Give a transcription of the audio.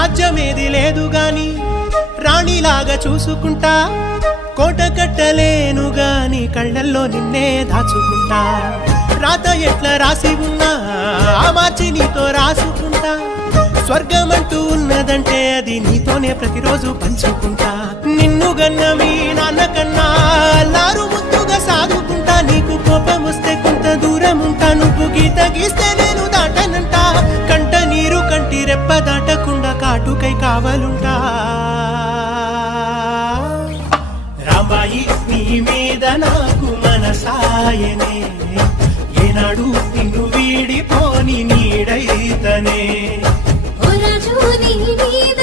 రాజ్యమేది లేదు గాని రాణిలాగా చూసుకుంటా, కోట కట్టలేను గాని కళ్ళల్లో నిన్నే దాచుకుంటా. రాత ఎట్లా రాసి ఉన్నా మార్చి నీతో రాసుకుంటా, స్వర్గమంటూ ఉన్నదంటే అది నీతోనే ప్రతిరోజు పంచుకుంటా. నిన్ను గన్న మీ నాన్న కన్నా లారు ముద్దుగా సాదుకుంటా, నీకు కోపం వస్తే కొంత దూరం ఉంటా, నువ్వు గీత గీస్తే నేను దాటనంట, కంట నీరు కంటి రెప్ప దాటకుండా కాటుకై కావలుంటా. రామాయి నీ మీద నాకు మనసాయనే, ఏనాడు నిన్ను వీడిపోని నీడైతనే. ఓ రాజు నీ మీద